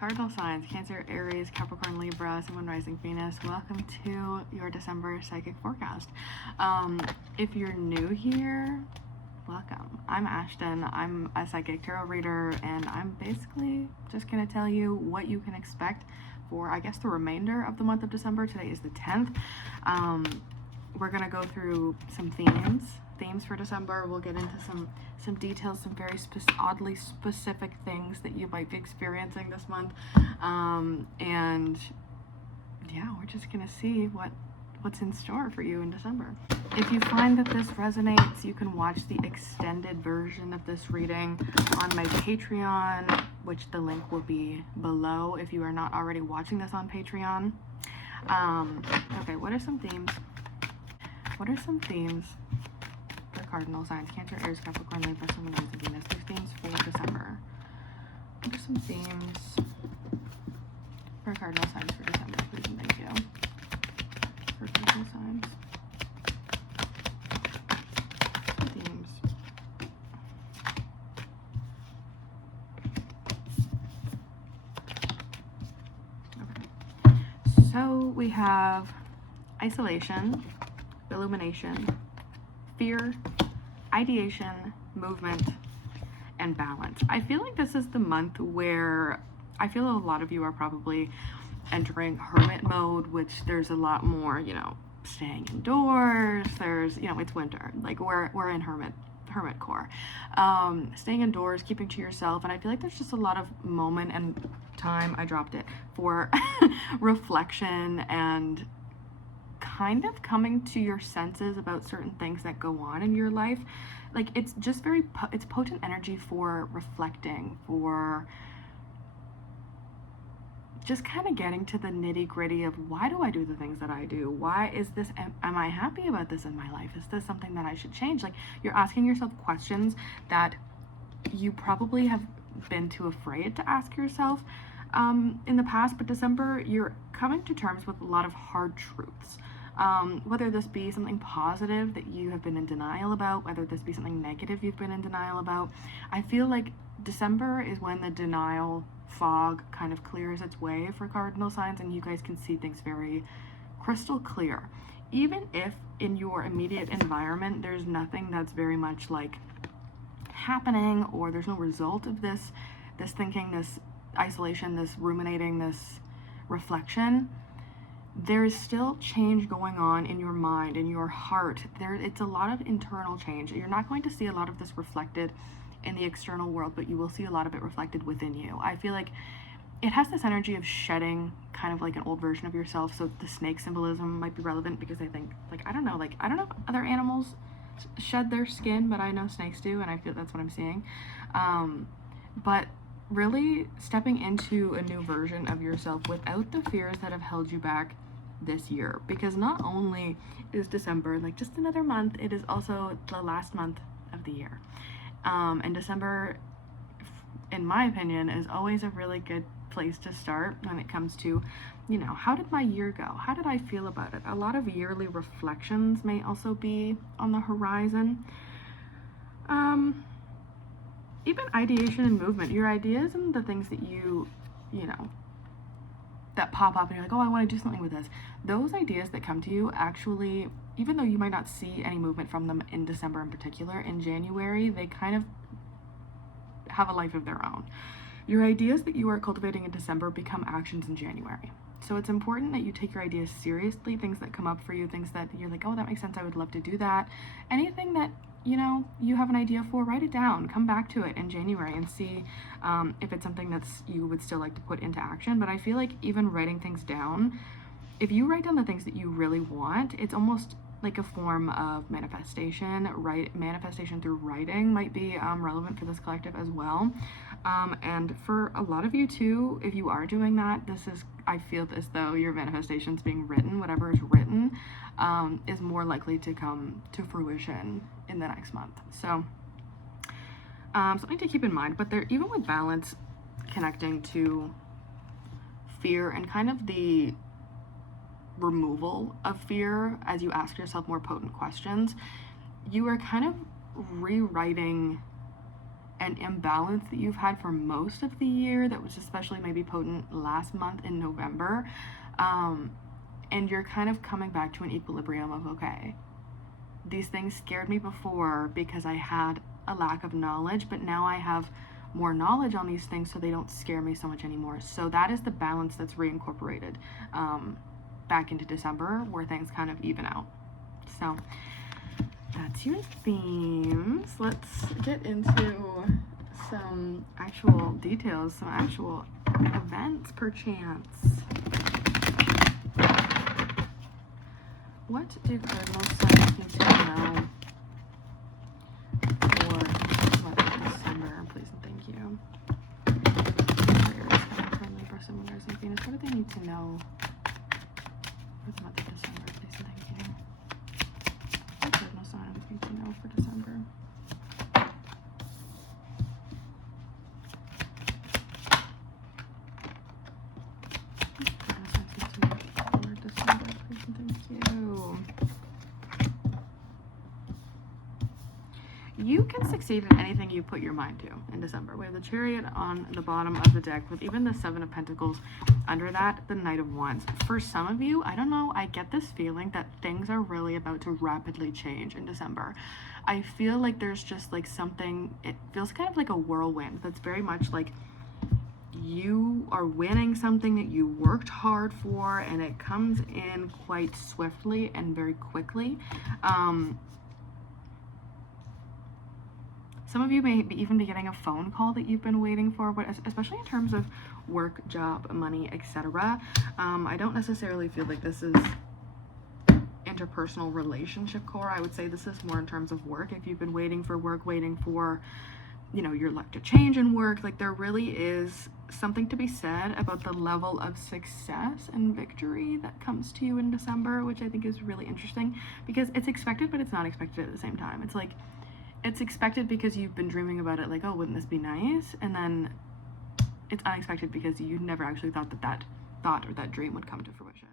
Cardinal signs, Cancer, Aries, Capricorn, Libra, Sun, Rising, Venus. Welcome to your December psychic forecast. If you're new here, welcome. I'm Ashton. I'm a psychic tarot reader, and I'm basically just going to tell you what you can expect for, I guess, the remainder of the month of December. Today is the 10th. We're going to go through some themes for December. We'll get into some details, some very oddly specific things that you might be experiencing this month. And yeah, we're just going to see what's in store for you in December. If you find that this resonates, you can watch the extended version of this reading on my Patreon, which the link will be below if you are not already watching this on Patreon. Okay, what are some themes? What are some themes for cardinal signs? Cancer, Aries, Capricorn, Libra, Sun, Rising, Venus. There's themes for December. What are some themes for cardinal signs for December, please and thank you? For cardinal signs. Themes. Okay. So we have isolation, illumination, fear, ideation, movement, and balance. I feel like this is the month where I feel a lot of you are probably entering hermit mode, which there's a lot more, staying indoors. There's, it's winter. Like we're in hermit core. Staying indoors, keeping to yourself, and I feel like there's just a lot of moment and time, I dropped it, for reflection and kind of coming to your senses about certain things that go on in your life. Like it's just it's potent energy for reflecting, for just kind of getting to the nitty gritty of, why do I do the things that I do? Why is this, am I happy about this in my life? Is this something that I should change? Like you're asking yourself questions that you probably have been too afraid to ask yourself in the past, but December, you're coming to terms with a lot of hard truths. Whether this be something positive that you have been in denial about, whether this be something negative you've been in denial about. I feel like December is when the denial fog kind of clears its way for cardinal signs, and you guys can see things very crystal clear. Even if in your immediate environment there's nothing that's very much like happening, or there's no result of this thinking, this isolation, this ruminating, this reflection, there is still change going on in your mind, in your heart. It's a lot of internal change. You're not going to see a lot of this reflected in the external world, but you will see a lot of it reflected within you. I feel like it has this energy of shedding kind of like an old version of yourself. So the snake symbolism might be relevant, because I think, I don't know if other animals shed their skin, but I know snakes do, and I feel that's what I'm seeing. But really stepping into a new version of yourself without the fears that have held you back this year. Because not only is December like just another month, it is also the last month of the year. And December, in my opinion, is always a really good place to start when it comes to, how did my year go? How did I feel about it? A lot of yearly reflections may also be on the horizon. Even ideation and movement, your ideas and the things that you that pop up and you're like, oh, I want to do something with this. Those ideas that come to you actually, even though you might not see any movement from them in December in particular, in January, they kind of have a life of their own. Your ideas that you are cultivating in December become actions in January. So it's important that you take your ideas seriously, things that come up for you, things that you're like, oh, that makes sense, I would love to do that. Anything that you have an idea for, write it down, come back to it in January and see if it's something that's you would still like to put into action. But I feel like even writing things down, if you write down the things that you really want, it's almost like a form of manifestation. Manifestation through writing might be relevant for this collective as well. And for a lot of you too, if you are doing that, I feel as though your manifestation's being written, whatever is written, is more likely to come to fruition in the next month. So something to keep in mind. But even with balance, connecting to fear and kind of the removal of fear as you ask yourself more potent questions, you are kind of rewriting an imbalance that you've had for most of the year that was especially maybe potent last month in November. And you're kind of coming back to an equilibrium of, okay, these things scared me before because I had a lack of knowledge, but now I have more knowledge on these things, so they don't scare me so much anymore. So that is the balance that's reincorporated back into December, where things kind of even out. So that's your themes. Let's get into some actual details, some actual events perchance. What do cardinal signs need to know for the month of December? Please and thank you. Aries, capricorn, libra, sun, Mars, and Venus. What do they need to know for the month of December? Please and thank you. What cardinal signs need to know for December? You can succeed in anything you put your mind to in December. We have the Chariot on the bottom of the deck with even the Seven of Pentacles under that, the Knight of Wands. For some of you, I don't know, I get this feeling that things are really about to rapidly change in December. I feel like there's just like something, it feels kind of like a whirlwind that's very much like you are winning something that you worked hard for, and it comes in quite swiftly and very quickly. Some of you may even be getting a phone call that you've been waiting for, but especially in terms of work, job, money, etc. I don't necessarily feel like this is interpersonal relationship core. I would say this is more in terms of work. If you've been waiting for work, waiting for, you know, your luck to change in work, like there really is something to be said about the level of success and victory that comes to you in December, which I think is really interesting because it's expected, but it's not expected at the same time. It's like, it's expected because you've been dreaming about it, like, oh, wouldn't this be nice? And then it's unexpected because you never actually thought that thought or that dream would come to fruition.